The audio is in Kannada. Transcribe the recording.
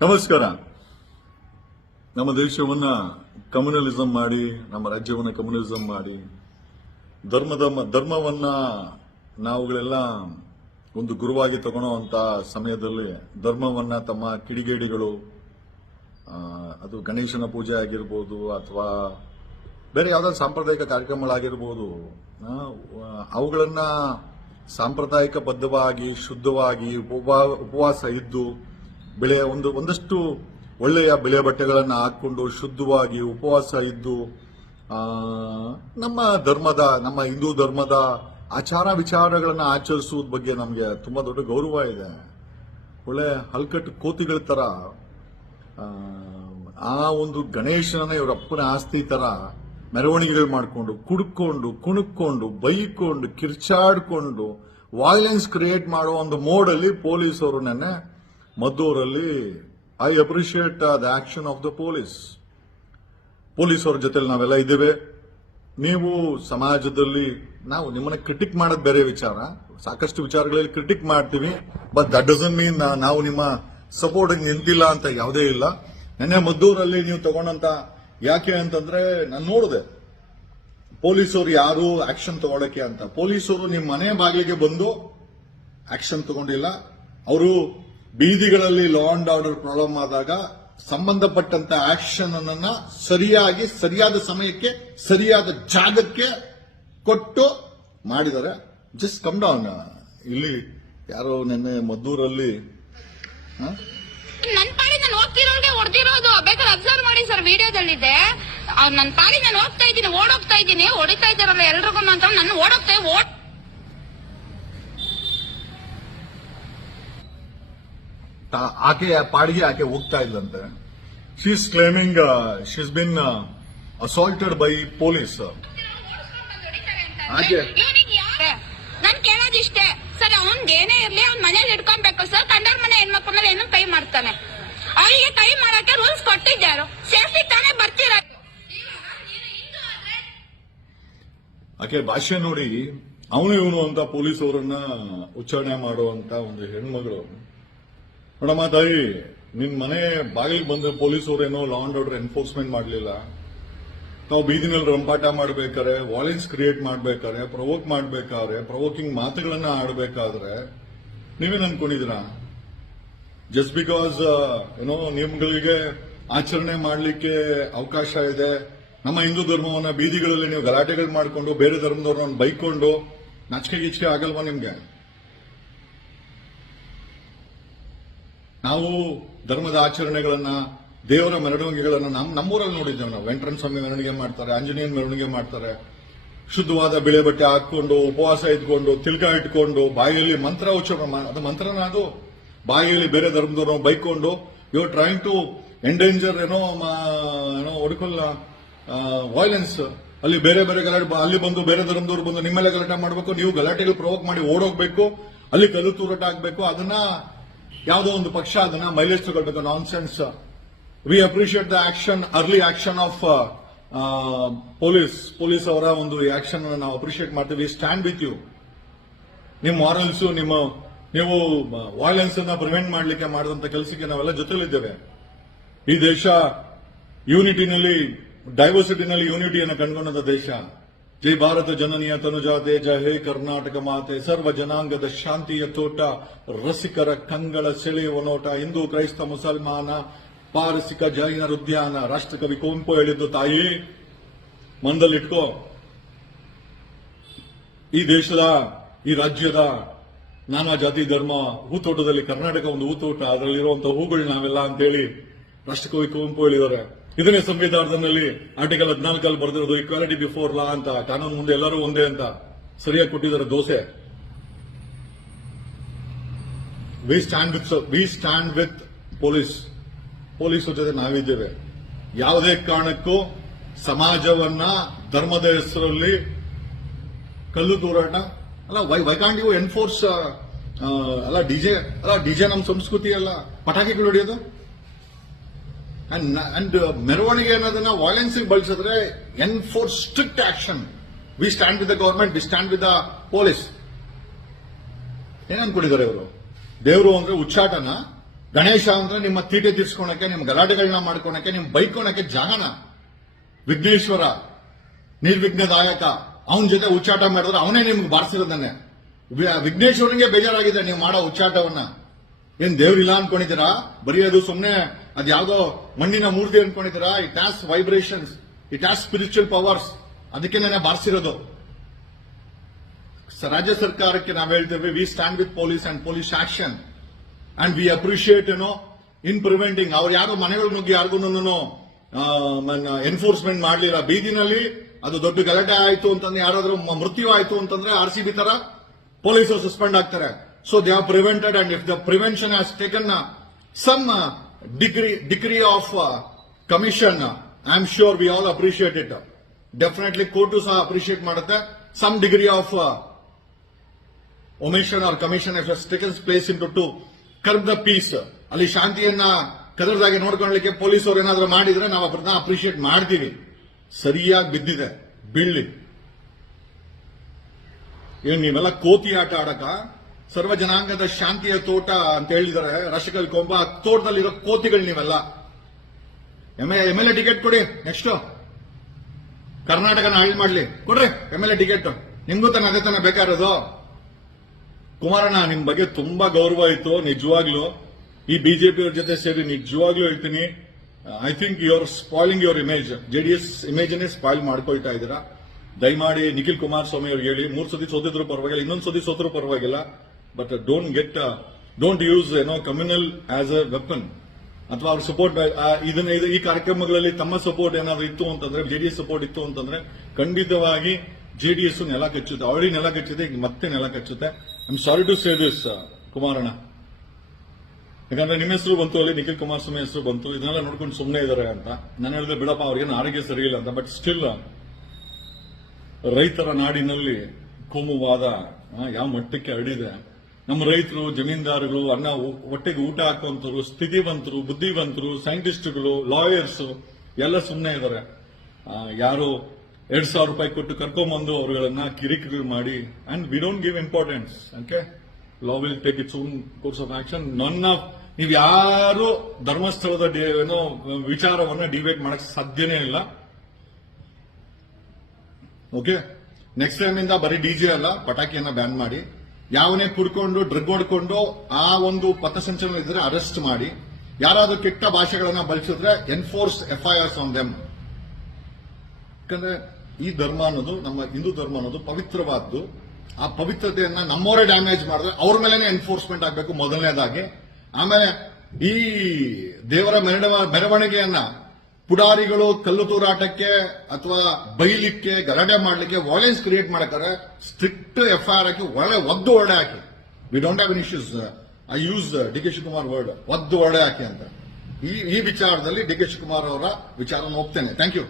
ನಮಸ್ಕಾರ. ನಮ್ಮ ದೇಶವನ್ನ ಕಮ್ಯುನಲಿಸಂ ಮಾಡಿ, ನಮ್ಮ ರಾಜ್ಯವನ್ನ ಕಮ್ಯುನಲಿಸಂ ಮಾಡಿ, ಧರ್ಮವನ್ನ ನಾವುಗಳೆಲ್ಲ ಒಂದು ಗುರುವಾಗಿ ತಗೊಳ್ಳೋಂತ ಸಮಯದಲ್ಲಿ ಧರ್ಮವನ್ನ ತಮ್ಮ ಕಿಡಿಗೇಡಿಗಳು, ಅದು ಗಣೇಶನ ಪೂಜೆ ಆಗಿರ್ಬೋದು ಅಥವಾ ಬೇರೆ ಯಾವ್ದಾದ್ರು ಸಾಂಪ್ರದಾಯಿಕ ಕಾರ್ಯಕ್ರಮಗಳಾಗಿರ್ಬೋದು, ಅವುಗಳನ್ನ ಸಾಂಪ್ರದಾಯಿಕ ಬದ್ಧವಾಗಿ ಶುದ್ಧವಾಗಿ ಉಪವಾಸ ಇದ್ದು ಒಂದಷ್ಟು ಒಳ್ಳೆಯ ಬೆಳೆ ಬಟ್ಟೆಗಳನ್ನು ಹಾಕೊಂಡು ಶುದ್ಧವಾಗಿ ಉಪವಾಸ ಇದ್ದು ನಮ್ಮ ಹಿಂದೂ ಧರ್ಮದ ಆಚಾರ ವಿಚಾರಗಳನ್ನು ಆಚರಿಸುವುದ ಬಗ್ಗೆ ನಮಗೆ ತುಂಬಾ ದೊಡ್ಡ ಗೌರವ ಇದೆ. ಒಳ್ಳೆ ಹಲ್ಕಟ್ಟು ಕೋತಿಗಳ ತರ ಆ ಒಂದು ಗಣೇಶನ ಇವರಪ್ಪನ ಆಸ್ತಿ ತರ ಮೆರವಣಿಗೆಗಳು ಮಾಡಿಕೊಂಡು ಕುಡ್ಕೊಂಡು ಕುಣುಕೊಂಡು ಬೈಕೊಂಡು ಕಿರ್ಚಾಡ್ಕೊಂಡು ವಾಯ್ಲೆನ್ಸ್ ಕ್ರಿಯೇಟ್ ಮಾಡುವ ಒಂದು ಮೋಡಲ್ಲಿ ಪೊಲೀಸರು ನೆನ್ನೆ ಮದ್ದೂರಲ್ಲಿ I appreciate the action of the ಪೊಲೀಸರ ಜೊತೆ ನಾವೆಲ್ಲ ಇದ್ದೇವೆ. ನೀವು ಸಮಾಜದಲ್ಲಿ ನಾವು ನಿಮ್ಮನ್ನ ಕ್ರಿಟಿಕ್ ಮಾಡೋದು ಬೇರೆ ವಿಚಾರ, ಸಾಕಷ್ಟು ವಿಚಾರಗಳಲ್ಲಿ ಕ್ರಿಟಿಕ್ ಮಾಡ್ತೀವಿ, ಬಟ್ ದಟ್ ಡಸಂಟ್ ಮೀನ್ ನಾವು ನಿಮ್ಮ ಸಪೋರ್ಟ್ ನಿಂತಿಲ್ಲ ಅಂತ ಯಾವುದೇ ಇಲ್ಲ. ನೆನ್ನೆ ಮದ್ದೂರಲ್ಲಿ ನೀವು ತಗೊಂಡಂತ ಯಾಕೆ ಅಂತಂದ್ರೆ ನಾನು ನೋಡಿದೆ ಪೊಲೀಸರು ಯಾರು ಆಕ್ಷನ್ ತಗೊಳಕ್ಕೆ ಅಂತ. ಪೊಲೀಸರು ನಿಮ್ಮ ಮನೆ ಬಾಗಿಲಿಗೆ ಬಂದು ಆಕ್ಷನ್ ತಗೊಂಡಿಲ್ಲ. ಅವರು ಬೀದಿಗಳಲ್ಲಿ ಲಾ ಅಂಡ್ ಆರ್ಡರ್ ಪ್ರಾಬ್ಲಮ್ ಆದಾಗ ಸಂಬಂಧಪಟ್ಟಂತ ಆಕ್ಷನ್ ಅನ್ನ ಸರಿಯಾದ ಸಮಯಕ್ಕೆ ಸರಿಯಾದ ಜಾಗಕ್ಕೆ ಕೊಟ್ಟು ಮಾಡಿದ್ದಾರೆ. Just come down. ಇಲ್ಲಿ ಯಾರೋ ನಿನ್ನೆ ಮದ್ದೂರಲ್ಲಿ ನನ್ನ ಪಾಡಿ ನಾನು ಹೋಗ್ತಿರೋರ್ಗೆ ಹೊಡೆದಿರೋದು ಬೇಕಾದ್ರೆ ಅಬ್ಸರ್ವ್ ಮಾಡಿ ಸರ್, ವಿಡಿಯೋದಲ್ಲಿದೆ. ನನ್ನ ಪಾಡಿ ನಾನು ಹೋಗ್ತಾ ಇದ್ದೀನಿ, ಓಡೋಗ್ತಾ ಇದ್ದೀನಿ, ಹೊಡಿತಾ ಇದ್ದಾರಲ್ಲ ಎಲ್ರಿಗೂ ಅಂತ ನನ್ನ ಆಕೆ ಪಾಡಿಗೆ ಆಕೆ ಹೋಗ್ತಾ ಇಲ್ಲಂತೆ. She is claiming she is been assaulted by police. ನಾನು ಕೇಳೋದಿಷ್ಟೇ ಸರ್, ಅವ್ನ್ಗೆ ಏನೇ ಇರ್ಲಿ ಅವ್ನ ಮನೇಲಿ ಇಟ್ಕೊಬೇಕು ಸರ್. ಕಂಡರ್ ಮನೆ ಹೆಣ್ಮಕ್ಳ ಮೇಲೆ ಏನೋ ಕೈ ಮಾಡ್ತಾನೆ, ಅವರಿಗೆ ಕೈ ಮಾಡಕ್ಕೆ ರೂಲ್ಸ್ ಕೊಟ್ಟಿದ್ದಾರು, ಸೇಫ್ಟಿ ತಾನೇ ಬರ್ತೀರ. ಆಕೆ ಭಾಷೆ ನೋಡಿ ಇವನು ಅಂತ ಪೊಲೀಸ್ ಅವರನ್ನ ಉಚ್ಚಾರಣೆ ಮಾಡುವಂತ ಒಂದು ಹೆಣ್ಮಗಳು. ನೋಡಮ್ಮ ತಾಯಿ, ನಿನ್ ಮನೆ ಬಾಗಿಲಿಗೆ ಬಂದ ಪೊಲೀಸರೇನೋ ಲಾ ಅಂಡ್ ಆರ್ಡರ್ ಎನ್ಫೋರ್ಸ್ಮೆಂಟ್ ಮಾಡಲಿಲ್ಲ. ನಾವು ಬೀದಿನಲ್ಲಿ ರಂಪಾಟ ಮಾಡಬೇಕಾದ್ರೆ, ವಾಲೆನ್ಸ್ ಕ್ರಿಯೇಟ್ ಮಾಡಬೇಕಾದ್ರೆ, ಪ್ರವೋಕ್ ಮಾಡಬೇಕಾದ್ರೆ, ಪ್ರವೋಕಿಂಗ್ ಮಾತುಗಳನ್ನ ಆಡಬೇಕಾದ್ರೆ ನೀವೇನ್ ಅನ್ಕೊಂಡಿದ್ದೀರಾ? ಜಸ್ಟ್ ಬಿಕಾಸ್ ನಿಮ್ಗಳಿಗೆ ಆಚರಣೆ ಮಾಡಲಿಕ್ಕೆ ಅವಕಾಶ ಇದೆ, ನಮ್ಮ ಹಿಂದೂ ಧರ್ಮವನ್ನ ಬೀದಿಗಳಲ್ಲಿ ನೀವು ಗಲಾಟೆಗಳು ಮಾಡಿಕೊಂಡು ಬೇರೆ ಧರ್ಮದವ್ರನ್ನ ಬೈಕೊಂಡು ನಾಚಿಕೆ ಗೀಚಿಕೆ ಆಗಲ್ವಾ ನಿಮ್ಗೆ? ನಾವು ಧರ್ಮದ ಆಚರಣೆಗಳನ್ನ, ದೇವರ ಮೆರವಣಿಗೆಗಳನ್ನ ನಮ್ಮೂರಲ್ಲಿ ನೋಡಿದ್ದೇವೆ. ನಾವು ವೆಂಕಟರಮಣ ಸ್ವಾಮಿ ಮೆರವಣಿಗೆ ಮಾಡ್ತಾರೆ, ಆಂಜನೇಯನ ಮೆರವಣಿಗೆ ಮಾಡ್ತಾರೆ, ಶುದ್ಧವಾದ ಬಿಳೆ ಬಟ್ಟೆ ಹಾಕೊಂಡು ಉಪವಾಸ ಇದ್ಕೊಂಡು ತಿಲ್ಕ ಇಟ್ಕೊಂಡು ಬಾಯಿಯಲ್ಲಿ ಮಂತ್ರ ಉಚ್ಚಾರಣೆ, ಅದು ಮಂತ್ರನ, ಅದು ಬಾಯಿಯಲ್ಲಿ ಬೇರೆ ಧರ್ಮದವ್ರು ಬೈಕೊಂಡು you are trying to endanger ಒಡಕಲ್ಲ ವಾಯ್ಲೆನ್ಸ್. ಅಲ್ಲಿ ಬೇರೆ ಗಲಾಟೆ, ಅಲ್ಲಿ ಬಂದು ಬೇರೆ ಧರ್ಮದವ್ರು ಬಂದು ನಿಮ್ಮೆಲ್ಲ ಗಲಾಟೆ ಮಾಡಬೇಕು, ನೀವು ಗಲಾಟೆಗಳು ಪ್ರವೋಕ್ ಮಾಡಿ ಓಡೋಗ್ಬೇಕು, ಅಲ್ಲಿ ಕಲ್ಲು ತೂರಾಟ ಆಗ್ಬೇಕು. ಅದನ್ನ ಯಾವುದೋ ಒಂದು ಪಕ್ಷ ಅದನ್ನ ಮೈಲೇಜ್ ತಗೊಳ್ಬೇಕು. Nonsense. We appreciate the action, early action of police ಅವರ ಒಂದು ಆಕ್ಷನ್ ನಾವು ಅಪ್ರಿಷಿಯೇಟ್ ಮಾಡ್ತೀವಿ. Stand with you. ನಿಮ್ಮ ಮಾರಲ್ಸ್, ನೀವು ವಾಯ್ಲೆನ್ಸ್ ಅನ್ನ ಪ್ರಿವೆಂಟ್ ಮಾಡಲಿಕ್ಕೆ ಮಾಡಿದಂತ ಕೆಲಸಕ್ಕೆ ನಾವೆಲ್ಲ ಜೊತೆಲಿದ್ದೇವೆ. ಈ ದೇಶ ಯೂನಿಟಿನಲ್ಲಿ, ಡೈವರ್ಸಿಟಿನಲ್ಲಿ ಯೂನಿಟಿಯನ್ನು ಕಂಡುಕೊಂಡಂತ ದೇಶ. ಜೈ ಭಾರತ ಜನನಿಯ ತನುಜಾತೆ, ಜಯ ಹೇ ಕರ್ನಾಟಕ ಮಾತೆ, ಸರ್ವ ಜನಾಂಗದ ಶಾಂತಿಯ ತೋಟ, ರಸಿಕರ ಕಂಗಳ ಸೆಳೆಯುವ ನೋಟ, ಹಿಂದೂ ಕ್ರೈಸ್ತ ಮುಸಲ್ಮಾನ ಪಾರಸಿಕ ಜೈನರ ಉದ್ಯಾನ. ರಾಷ್ಟ್ರಕವಿ ಕುವೆಂಪು ಹೇಳಿದ್ದು, ತಾಯಿ ಮನದಲ್ಲಿಟ್ಕೋ, ಈ ದೇಶದ, ಈ ರಾಜ್ಯದ ನಾನಾ ಜಾತಿ ಧರ್ಮ ಹೂತೋಟದಲ್ಲಿ ಕರ್ನಾಟಕ ಒಂದು ಹೂತೋಟ, ಅದರಲ್ಲಿರುವಂತಹ ಹೂಗಳು ನಾವೆಲ್ಲ ಅಂತೇಳಿ ರಾಷ್ಟ್ರಕವಿ ಕುವೆಂಪು ಹೇಳಿದ್ದಾರೆ. ಇದನ್ನೇ ಸಂವಿಧಾನದಲ್ಲಿ ಆರ್ಟಿಕಲ್ 14 ಬರೆದಿರೋದು, ಈಕ್ವಾಲಿಟಿ ಬಿಫೋರ್ ಲಾ ಅಂತ, ಕಾನೂನು ಮುಂದೆ ಎಲ್ಲರೂ ಒಂದೇ ಅಂತ ಸರಿಯಾಗಿ ಕೊಟ್ಟಿದ್ದಾರೆ ದೋಸೆ. ವಿ ಸ್ಟ್ಯಾಂಡ್ ವಿತ್ ಪೊಲೀಸ್ ಜೊತೆ ನಾವಿದ್ದೇವೆ. ಯಾವುದೇ ಕಾರಣಕ್ಕೂ ಸಮಾಜವನ್ನ ಧರ್ಮದ ಹೆಸರಲ್ಲಿ ಕಲ್ಲು ತೂರಾಟ ಅಲ್ಲ. Why can't you enforce? ಅಲ್ಲ ಡಿಜೆ ನಮ್ಮ ಸಂಸ್ಕೃತಿ ಅಲ್ಲ, ಪಟಾಕಿಗಳು ಹೊಡೆಯೋದು ಅಂಡ್ ಮೆರವಣಿಗೆ ಅನ್ನೋದನ್ನ ವಾಯ್ಲೆನ್ಸ್ ಬಳಸಿದ್ರೆ enforce strict action. We stand with the government, we stand with the police. ಏನ್ ಅನ್ಕೊಂಡಿದ್ದಾರೆ ಇವರು? ದೇವರು ಅಂದ್ರೆ ಉಚ್ಚಾಟನ, ಗಣೇಶ ಅಂದ್ರೆ ನಿಮ್ಮ ತೀಟೆ ತೀರ್ಸ್ಕೊಳಕ್ಕೆ, ನಿಮ್ಮ ಗಲಾಟೆಗಳನ್ನ ಮಾಡ್ಕೊಳಕ್ಕೆ, ನಿಮ್ ಬೈಕೊಳಕ್ಕೆ ಜಾಗನ. ವಿಘ್ನೇಶ್ವರ ನಿರ್ವಿಘ್ನದಾಯಕ, ಅವನ ಜೊತೆ ಉಚ್ಚಾಟ ಮಾಡಿದ್ರೆ ಅವನೇ ನಿಮ್ಗೆ ಬಾರಿಸಿರೋದನ್ನೇ. ವಿಘ್ನೇಶ್ವರನಿಗೆ ಬೇಜಾರಾಗಿದೆ ನೀವು ಮಾಡೋ ಉಚ್ಚಾಟವನ್ನ. ಏನ್ ದೇವ್ರಿಲ್ಲ ಅನ್ಕೊಂಡಿದ್ದೀರಾ? ಬರೀ ಅದು ಸುಮ್ನೆ ಅದ್ಯಾವುದೋ ಮಣ್ಣಿನ ಮೂರ್ತಿ ಅನ್ಕೊಂಡಿದ್ದೀರಾ? It has vibrations, it has spiritual powers. ಅದಕ್ಕೆ ನಾನು ಬಾರಿಸಿರೋದು. ರಾಜ್ಯ ಸರ್ಕಾರಕ್ಕೆ ನಾವು ಹೇಳ್ತೇವೆ, we stand with police and police action and we appreciate in preventing. ಅವ್ರು ಯಾರು ಮನೆಗಳು ನುಗ್ಗಿ ಯಾರಿಗೂ ಎನ್ಫೋರ್ಸ್ಮೆಂಟ್ ಮಾಡಲಿಲ್ಲ. ಬೀದಿನಲ್ಲಿ ಅದು ದೊಡ್ಡ ಗಲಾಟೆ ಆಯ್ತು ಅಂತಂದ್ರೆ, ಯಾರಾದ್ರೂ ಮೃತ್ಯು ಆಯ್ತು ಅಂತಂದ್ರೆ RCB ತರ ಪೊಲೀಸರು ಸಸ್ಪೆಂಡ್ ಆಗ್ತಾರೆ. So they are prevented and if the prevention has taken some degree of commission, I am sure we all appreciate it. Definitely court ಸಹ ಅಪ್ರಿಶಿಯೇಟ್ ಮಾಡುತ್ತೆ. Some degree of omission or commission if has taken place in to curb the peace. ಅಲ್ಲಿ ಶಾಂತಿಯನ್ನ ಕದರದಾಗೆ ನೋಡ್ಕೊಳ್ಳಲಿಕ್ಕೆ ಪೊಲೀಸರು ಏನಾದ್ರೂ ಮಾಡಿದ್ರೆ ನಾವು ಅದನ್ನ ಅಪ್ರಿಶಿಯೇಟ್ ಮಾಡ್ತೀವಿ. ಸರಿಯಾಗಿ ಬಿದ್ದಿದೆ, ಬೀಳ್ಲಿ. ಏನ್ ನೀವೆಲ್ಲ ಕೋತಿ ಆಟ ಆಡಕ? ಸರ್ವ ಜನಾಂಗದ ಶಾಂತಿಯ ತೋಟ ಅಂತ ಹೇಳಿದ್ದಾರೆ ರಾಷ್ಟ್ರಕವಿ ಕೊಂಬ. ತೋಟದಲ್ಲಿರೋ ಕೋತಿಗಳು ನೀವೆಲ್ಲ. MLA ಟಿಕೆಟ್ ಕೊಡಿ. ನೆಕ್ಸ್ಟ್ ಕರ್ನಾಟಕನ ಹಾಳು ಮಾಡ್ಲಿ, ಕೊಡ್ರಿ MLA ಟಿಕೆಟ್. ನಿಮ್ಗೂ ತಾನೆ ಅದೇ ತಾನೆ ಬೇಕಾಗಿರೋದು. ಕುಮಾರಣ್ಣ, ನಿಮ್ ಬಗ್ಗೆ ತುಂಬಾ ಗೌರವ ಇತ್ತು ನಿಜವಾಗ್ಲೂ. ಈ ಬಿಜೆಪಿ ಅವ್ರ ಜೊತೆ ಸೇರಿ ನಿಜವಾಗ್ಲೂ ಹೇಳ್ತೀನಿ, I think you are spoiling your image. JDS image ಅನ್ನೇ ಸ್ಪಾಯ್ಲ್ ಮಾಡ್ಕೊಳ್ತಾ ಇದ್ದೀರಾ. ದಯಮಾಡಿ ನಿಖಿಲ್ ಕುಮಾರಸ್ವಾಮಿ ಅವ್ರಿಗೆ ಹೇಳಿ, 3 ಸತಿ ಸೋತಿದ್ರು ಪರವಾಗಿಲ್ಲ, ಇನ್ನೊಂದು ಸತಿ ಸೋತರೂ ಪರವಾಗಿಲ್ಲ, but don't use communal as a weapon. ಅಥವಾ ಅವ್ರ ಸಪೋರ್ಟ್ ಈ ಕಾರ್ಯಕ್ರಮಗಳಲ್ಲಿ ತಮ್ಮ ಸಪೋರ್ಟ್ ಏನಾದ್ರು ಇತ್ತು ಅಂತಂದ್ರೆ, JDS ಸಪೋರ್ಟ್ ಇತ್ತು ಅಂತಂದ್ರೆ ಖಂಡಿತವಾಗಿ JDS ನೆಲ ಕಚ್ಚುತ್ತೆ. ಆಲ್ರೆಡಿ ನೆಲ ಕಚ್ಚುತ್ತೆ, ಈಗ ಮತ್ತೆ ನೆಲ ಕಚ್ಚುತ್ತೆ. I am sorry to say this Kumaranna. ಯಾಕಂದ್ರೆ ನಿಮ್ಮ ಹೆಸರು ಬಂತು, ಅಲ್ಲಿ ನಿಖಿಲ್ ಕುಮಾರಸ್ವಾಮಿ ಹೆಸರು ಬಂತು, ಇದನ್ನೆಲ್ಲ ನೋಡ್ಕೊಂಡು ಸುಮ್ಮನೆ ಇದಾರೆ ಅಂತ ನಾನು ಹೇಳಿದ್ರೆ, ಬಿಡಪ್ಪ ಅವ್ರಿಗೇನು ಆರೋಗ್ಯ ಸರಿ ಇಲ್ಲ ಅಂತ. ಬಟ್ ಸ್ಟಿಲ್ ರೈತರ ನಾಡಿನಲ್ಲಿ ಕೋಮುವಾದ ಯಾವ ಮಟ್ಟಕ್ಕೆ ಹರಡಿದೆ. ನಮ್ಮ ರೈತರು, ಜಮೀನ್ದಾರಗಳು, ಹೊಟ್ಟೆಗೆ ಊಟ ಹಾಕುವಂತರು, ಸ್ಥಿತಿವಂತರು, ಬುದ್ಧಿವಂತರು, ಸೈಂಟಿಸ್ಟ್ಗಳು, ಲಾಯರ್ಸ್ ಎಲ್ಲ ಸುಮ್ಮನೆ ಇದ್ದಾರೆ. ಯಾರು 2,000 ರೂಪಾಯಿ ಕೊಟ್ಟು ಕರ್ಕೊಂಡ್ಬಂದು ಅವರುಗಳನ್ನ ಕಿರಿಕಿರಿ ಮಾಡಿ, and we don't give importance. Okay, law will take its own course of action. ನೀವು ಯಾರು ಧರ್ಮಸ್ಥಳದ ವಿಚಾರವನ್ನ ಡಿಬೇಟ್ ಮಾಡಕ್ ಸಾಧ್ಯನೇ ಇಲ್ಲ. ಓಕೆ, ನೆಕ್ಸ್ಟ್ ಟೈಮ್ ಇಂದ ಬರೀ DJ ಅಲ್ಲ, ಪಟಾಕಿಯನ್ನ ಬ್ಯಾನ್ ಮಾಡಿ. ಯಾವನೇ ಕುಡ್ಕೊಂಡು ಡ್ರಗ್ ಹೊಡ್ಕೊಂಡು ಆ ಒಂದು ಪಥಸಂಚಲನ ಇದ್ರೆ ಅರೆಸ್ಟ್ ಮಾಡಿ. ಯಾರಾದ್ರೂ ಕೆಟ್ಟ ಭಾಷೆಗಳನ್ನ ಬಳಸಿದ್ರೆ ಎನ್ಫೋರ್ಸ್ FIRs ಆನ್ ದೆಮ್. ಯಾಕಂದ್ರೆ ಈ ಧರ್ಮ ಅನ್ನೋದು, ನಮ್ಮ ಹಿಂದೂ ಧರ್ಮ ಅನ್ನೋದು ಪವಿತ್ರವಾದ್ದು. ಆ ಪವಿತ್ರತೆಯನ್ನ ನಮ್ಮವರೇ ಡ್ಯಾಮೇಜ್ ಮಾಡಿದ್ರೆ ಅವ್ರ ಮೇಲೆನೆ ಎನ್ಫೋರ್ಸ್ಮೆಂಟ್ ಆಗಬೇಕು ಮೊದಲನೇದಾಗಿ. ಆಮೇಲೆ ಈ ದೇವರ ಮೆರವಣಿಗೆಯನ್ನ ಪುಡಾರಿಗಳು ಕಲ್ಲು ತೂರಾಟಕ್ಕೆ ಅಥವಾ ಬೈಲಿಕ್ಕೆ, ಗಲಾಟೆ ಮಾಡಲಿಕ್ಕೆ, ವೈಲೆನ್ಸ್ ಕ್ರಿಯೇಟ್ ಮಾಡಕ್ಕಾರೆ ಸ್ಟ್ರಿಕ್ಟ್ FIR ಹಾಕಿ, ಒದ್ದು ಒಡೆ ಹಾಕಿ. We don't have any issues. I use DK Shivakumar word, ಒದ್ದು ಒಡೆ ಹಾಕಿ ಅಂತ. ಈ ವಿಚಾರದಲ್ಲಿ DK ಶಿವಕುಮಾರ್ ಅವರ ವಿಚಾರ ಹೋಗ್ತೇನೆ. Thank you.